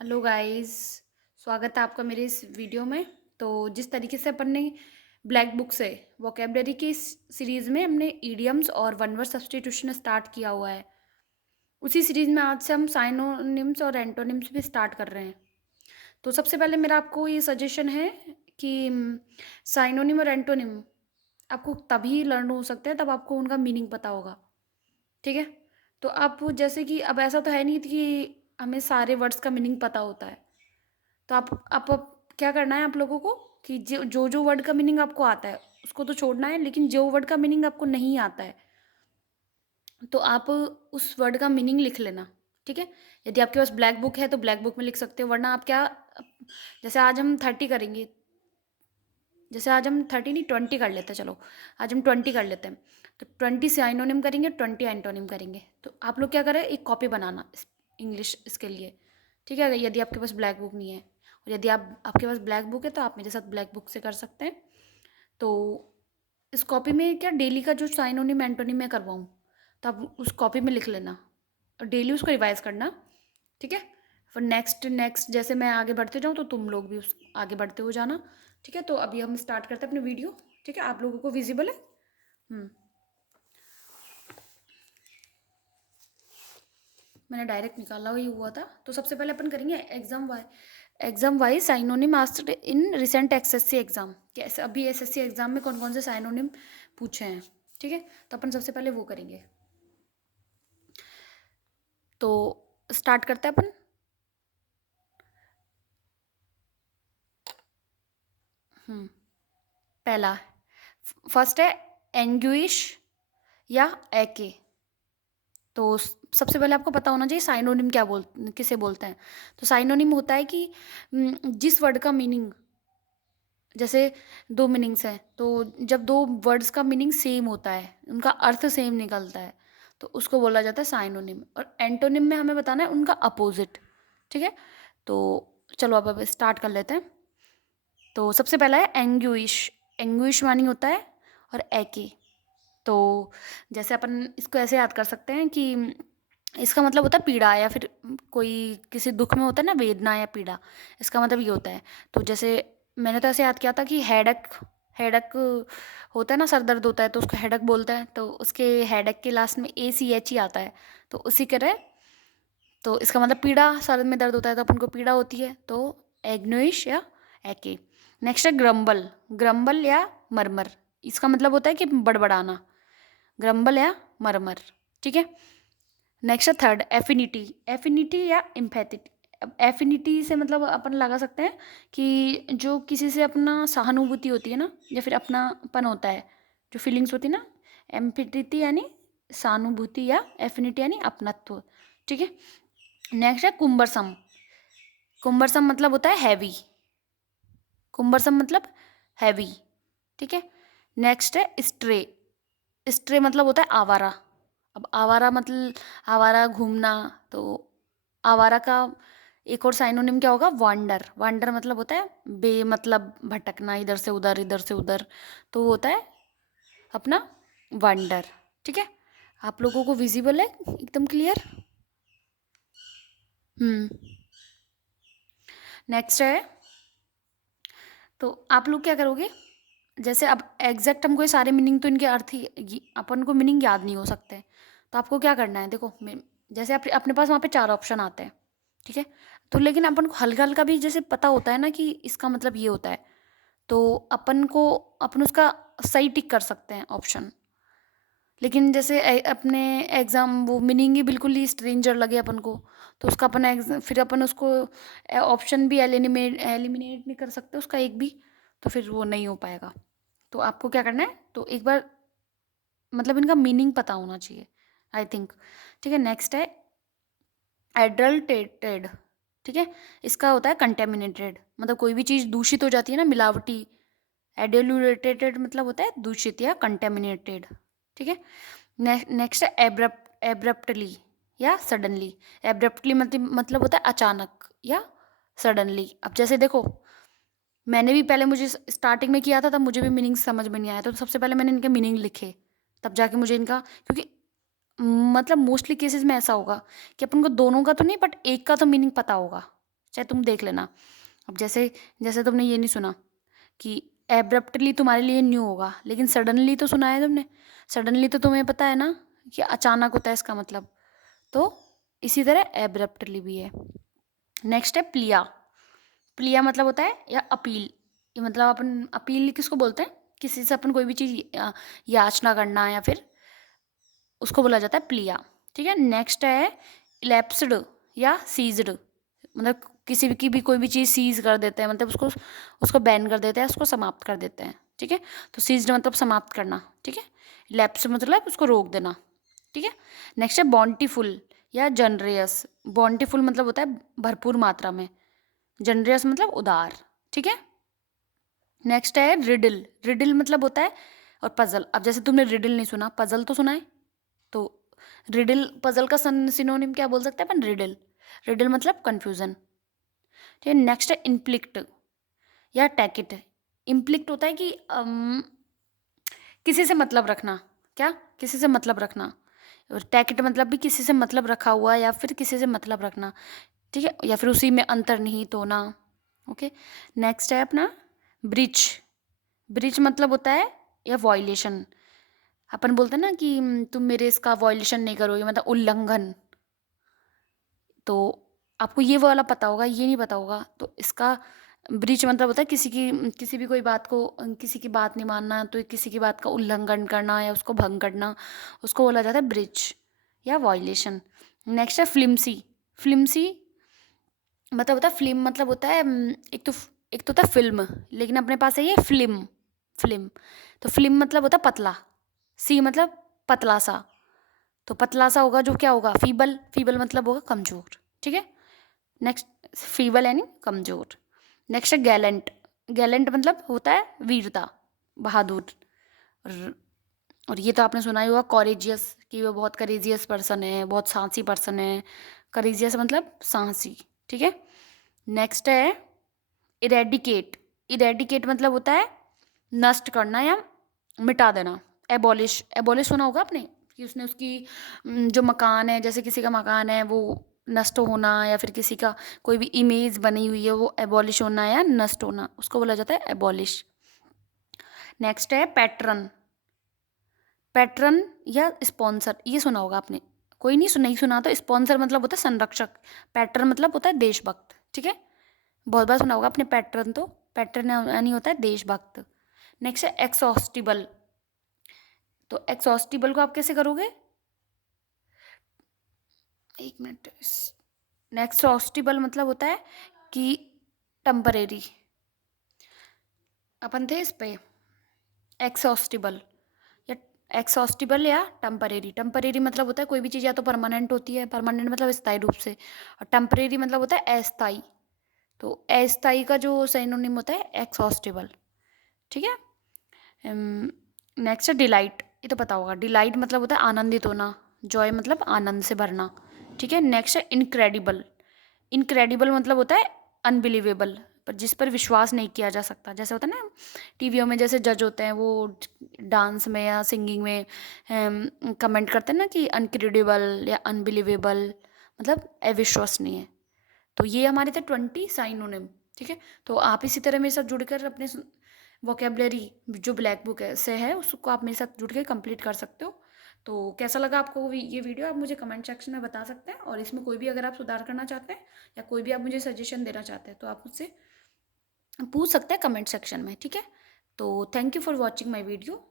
Hello guys. स्वागत है आपका मेरे इस वीडियो में। तो जिस तरीके से अपन ने ब्लैक बुक से वोकेबलरी की इस सीरीज़ में हमने ईडियम्स और वन वर्ड सब्स्टिट्यूशन स्टार्ट किया हुआ है, उसी सीरीज़ में आज से हम साइनोनिम्स और एंटोनिम्स भी स्टार्ट कर रहे हैं। तो सबसे पहले मेरा आपको ये सजेशन है कि साइनोनिम और एंटोनिम आपको तभी लर्न हो सकते हैं तब आपको उनका मीनिंग पता होगा। ठीक है। तो आप जैसे कि अब ऐसा तो है नहीं कि हमें सारे वर्ड्स का मीनिंग पता होता है। तो आप क्या करना है आप लोगों को कि जो जो वर्ड का मीनिंग आपको आता है उसको तो छोड़ना है, लेकिन जो वर्ड का मीनिंग आपको नहीं आता है तो आप उस वर्ड का मीनिंग लिख लेना। ठीक है। यदि आपके पास ब्लैक बुक है तो ब्लैक बुक में लिख सकते हो, वरना आप क्या, जैसे आज हम 30 करेंगे, जैसे आज हम 30 नहीं 20 कर लेते हैं, चलो आज हम 20 कर लेते हैं। तो 20 साइनोनिम करेंगे, 20 एंटोनिम करेंगे। तो आप लोग क्या करें, एक कॉपी बनाना इंग्लिश इसके लिए। ठीक है, यदि आपके पास ब्लैक बुक नहीं है, और यदि आपके पास ब्लैक बुक है तो आप मेरे साथ ब्लैक बुक से कर सकते हैं। तो इस कॉपी में क्या डेली का जो साइनोनिम एंटोनिम मैं करवाऊँ, तो आप उस कॉपी में लिख लेना और डेली उसको रिवाइज करना। ठीक है। फिर नेक्स्ट नेक्स्ट जैसे मैं आगे बढ़ते जाऊँ तो तुम लोग भी उस आगे बढ़ते हो जाना। ठीक है। तो अभी हम स्टार्ट करते हैं अपनी वीडियो। ठीक है, आप लोगों को विजिबल है? हम्म मैंने डायरेक्ट निकाला ही हुआ था। तो सबसे पहले अपन करेंगे exam wise synonym asked in recent SSC exam. कैसे अभी एसएससी एग्जाम में कौन कौन से साइनोनिम पूछे हैं। ठीक है। तो अपन सबसे पहले वो करेंगे। तो स्टार्ट करते हैं अपन। पहला फर्स्ट है एंग्विश या एके। तो सबसे पहले आपको पता होना चाहिए साइनोनिम किसे बोलते हैं। तो साइनोनिम होता है कि जिस वर्ड का मीनिंग, जैसे दो मीनिंग्स हैं तो जब दो वर्ड्स का मीनिंग सेम होता है, उनका अर्थ सेम निकलता है, तो उसको बोला जाता है साइनोनिम। और एंटोनिम में हमें बताना है उनका अपोजिट। ठीक है। तो चलो अब स्टार्ट कर लेते हैं। तो सबसे पहला है एंग्विश। एंग्विश मानी होता है और एके। तो जैसे अपन इसको ऐसे याद कर सकते हैं कि इसका मतलब होता है पीड़ा, या फिर कोई किसी दुख में होता है ना वेदना या पीड़ा, इसका मतलब ये होता है। तो जैसे मैंने तो ऐसे याद किया था कि हेडक, हेडक होता है ना, सर दर्द होता है तो उसको हेडक बोलते हैं, तो उसके हेडक के लास्ट में ACH ही आता है। तो उसी तरह, तो इसका मतलब पीड़ा, सर में दर्द होता है तो अपन को पीड़ा होती है, तो एग्नोइश या एके। नेक्स्ट है ग्रम्बल। ग्रम्बल या मरमर, इसका मतलब होता है कि बड़बड़ाना, ग्रम्बल या मरमर। ठीक है। नेक्स्ट है थर्ड एफिनिटी। एफिनिटी या इम्पैथेटी। अब एफिनिटी से मतलब अपन लगा सकते हैं कि जो किसी से अपना सहानुभूति होती है ना, या फिर अपनापन होता है, जो फीलिंग्स होती है ना। एम्पैथी यानी सहानुभूति, या एफिनिटी यानी अपनत्व। ठीक है। नेक्स्ट है कुम्बरसम। कुम्बरसम मतलब होता है हैवी। कुम्बरसम मतलब हैवी। ठीक है। नेक्स्ट है स्ट्रे। स्ट्रे मतलब होता है आवारा। अब आवारा मतलब आवारा घूमना, तो आवारा का एक और साइनोनिम क्या होगा, वांडर। वांडर मतलब होता है बेमतलब भटकना, इधर से उधर इधर से उधर, तो वो होता है अपना वांडर। ठीक है। आप लोगों को विजिबल है एकदम क्लियर? हम्म नेक्स्ट है, तो आप लोग क्या करोगे, जैसे अब एग्जैक्ट हमको ये सारे मीनिंग तो इनके अर्थ ही अपन को मीनिंग याद नहीं हो सकते, तो आपको क्या करना है, देखो जैसे अपने पास वहाँ पे 4 ऑप्शन आते हैं। ठीक है। तो लेकिन अपन को हल्का हल्का भी जैसे पता होता है ना कि इसका मतलब ये होता है, तो अपन उसका सही टिक कर सकते हैं ऑप्शन। लेकिन जैसे अपने एग्ज़ाम वो मीनिंग ही बिल्कुल ही स्ट्रेंजर लगे अपन को, तो उसका फिर अपन उसको ऑप्शन भी एलिमिनेट नहीं कर सकते उसका एक भी, तो फिर वो नहीं हो पाएगा। तो आपको क्या करना है, तो एक बार मतलब इनका मीनिंग पता होना चाहिए, आई थिंक। ठीक है। नेक्स्ट है एडल्टेटेड। ठीक है। इसका होता है कंटेमिनेटेड, मतलब कोई भी चीज़ दूषित हो जाती है ना, मिलावटी। एडल्यूरेटेड मतलब होता है दूषित या कंटेमिनेटेड। ठीक है। नेक्स्ट है एब्रप्टली या सडनली। एब्रप्टली मतलब होता है अचानक या सडनली। अब जैसे देखो, मैंने भी पहले, मुझे स्टार्टिंग में किया था तब मुझे भी मीनिंग समझ में नहीं आया, तो सबसे पहले मैंने इनके मीनिंग लिखे, तब जाके मुझे इनका, क्योंकि मतलब मोस्टली केसेस में ऐसा होगा कि अपन को दोनों का तो नहीं बट एक का तो मीनिंग पता होगा, चाहे तुम देख लेना। अब जैसे जैसे तुमने ये नहीं सुना कि एब्रप्टली तुम्हारे लिए न्यू होगा, लेकिन सडनली तो सुना है तुमने। सडनली तो तुम्हें पता है ना कि अचानक होता है इसका मतलब। तो इसी तरह एब्रप्टली भी है। नेक्स्ट है प्लिया। प्लिया मतलब होता है या अपील। ये मतलब अपन अपील किसको बोलते हैं, किसी से अपन कोई भी चीज़ याचना करना या फिर उसको बोला जाता है प्लिया। ठीक है। नेक्स्ट है इलेप्स्ड या सीज्ड। मतलब किसी भी की भी कोई भी चीज़ सीज कर देते हैं, मतलब उसको उसको बैन कर देते हैं, उसको समाप्त कर देते हैं। ठीक है। तो सीज्ड मतलब समाप्त करना। ठीक है। इलेप्स्ड मतलब उसको रोक देना। ठीक है। नेक्स्ट है बॉन्टीफुल या जनरियस। बॉन्टीफुल मतलब होता है भरपूर मात्रा में, जनरियस मतलब उदार। ठीक है। नेक्स्ट है रिडल। रिडल मतलब होता है और पजल। अब जैसे तुमने रिडल नहीं सुना, पजल तो सुना है। तो रिडल पजल का सिनोनिम क्या बोल सकते हैं अपन, रिडल। रिडल मतलब कंफ्यूजन। ठीक है। नेक्स्ट है इम्प्लिक्ट या टैकिट। इम्प्लिक्ट होता है कि किसी से मतलब रखना। क्या, किसी से मतलब रखना। और टैकिट मतलब भी किसी से मतलब रखा हुआ या फिर किसी से मतलब रखना। ठीक है। या फिर उसी में अंतर्निहित होना। ओके। नेक्स्ट है अपना ब्रीच। ब्रीच मतलब होता है या वॉयलेशन। अपन बोलते हैं ना कि तुम मेरे इसका वॉयलेशन नहीं करोगे, मतलब उल्लंघन। तो आपको ये वाला पता होगा, ये नहीं पता होगा। तो इसका ब्रीच मतलब होता है किसी भी कोई बात को, किसी की बात नहीं मानना, तो किसी की बात का उल्लंघन करना या उसको भंग करना, उसको बोला जाता है ब्रीच या वॉयलेशन। नेक्स्ट है फ्लिम्सी। फ्लिम्सी मतलब होता है, फिल्म मतलब होता है एक तो होता है फिल्म, लेकिन अपने पास है ये फिल्म। फिल्म तो फिल्म मतलब होता है पतला। सी मतलब पतला सा। तो पतला सा होगा जो क्या होगा, फीबल। फीबल मतलब होगा कमजोर। ठीक है। नेक्स्ट फीबल यानी कमजोर। नेक्स्ट है गैलेंट। गैलेंट मतलब होता है वीरता, बहादुर। और, और ये तो आपने सुना ही होगा कॉरेजियस, कि वो बहुत करेजियस पर्सन है, बहुत साहसी पर्सन है। करेजियस मतलब साहसी। ठीक है। नेक्स्ट है इरेडिकेट। इरेडिकेट मतलब होता है नष्ट करना या मिटा देना। एबॉलिश। एबॉलिश सुना होगा आपने कि उसने उसकी जो मकान है, जैसे किसी का मकान है वो नष्ट होना, या फिर किसी का कोई भी इमेज बनी हुई है वो एबॉलिश होना या नष्ट होना, उसको बोला जाता है एबॉलिश। नेक्स्ट है पैटर्न। पैटर्न या स्पॉन्सर, ये सुना होगा आपने। कोई नहीं सुना तो स्पॉन्सर मतलब होता है संरक्षक। पैटर्न मतलब होता है देशभक्त। ठीक है। बहुत बार सुना होगा आपने पैटर्न। तो पैटर्न यानी होता है देशभक्त। नेक्स्ट है एक्सॉस्टिबल। तो एक्सॉस्टिबल को आप कैसे करोगे, एक मिनट। एक्सॉस्टिबल मतलब होता है कि टेम्परेरी। अपन थे इस पे एक्सॉस्टिबल या एक्सॉस्टिबल या टेम्परेरी। टेम्परेरी मतलब होता है कोई भी चीज़ या तो परमानेंट होती है, परमानेंट मतलब स्थायी रूप से, और टेम्परेरी मतलब होता है अस्थायी। तो अस्थायी का जो सिनोनिम होता है एक्सॉस्टिबल। ठीक है। नेक्स्ट है डिलाइट। ये तो पता होगा, डिलाइट मतलब होता है आनंदित होना। जॉय मतलब आनंद से भरना। ठीक है। नेक्स्ट है इनक्रेडिबल। इनक्रेडिबल मतलब होता है अनबिलीवेबल, पर जिस पर विश्वास नहीं किया जा सकता। जैसे होता है ना टीवीओ में जैसे जज होते हैं, वो डांस में या सिंगिंग में कमेंट करते हैं ना कि अनक्रेडिबल या अनबिलीवेबल, मतलब अविश्वसनीय। तो ये हमारे थे 20 साइनोनिम। ठीक है। तो आप इसी तरह मेरे साथ जुड़कर अपने वोकेबलरी जो ब्लैक बुक है से है उसको आप मेरे साथ जुड़ के कंप्लीट कर सकते हो। तो कैसा लगा आपको ये वीडियो, आप मुझे कमेंट सेक्शन में बता सकते हैं। और इसमें कोई भी अगर आप सुधार करना चाहते हैं या कोई भी आप मुझे सजेशन देना चाहते हैं तो आप मुझसे पूछ सकते हैं कमेंट सेक्शन में। ठीक है। तो thank you for watching my video.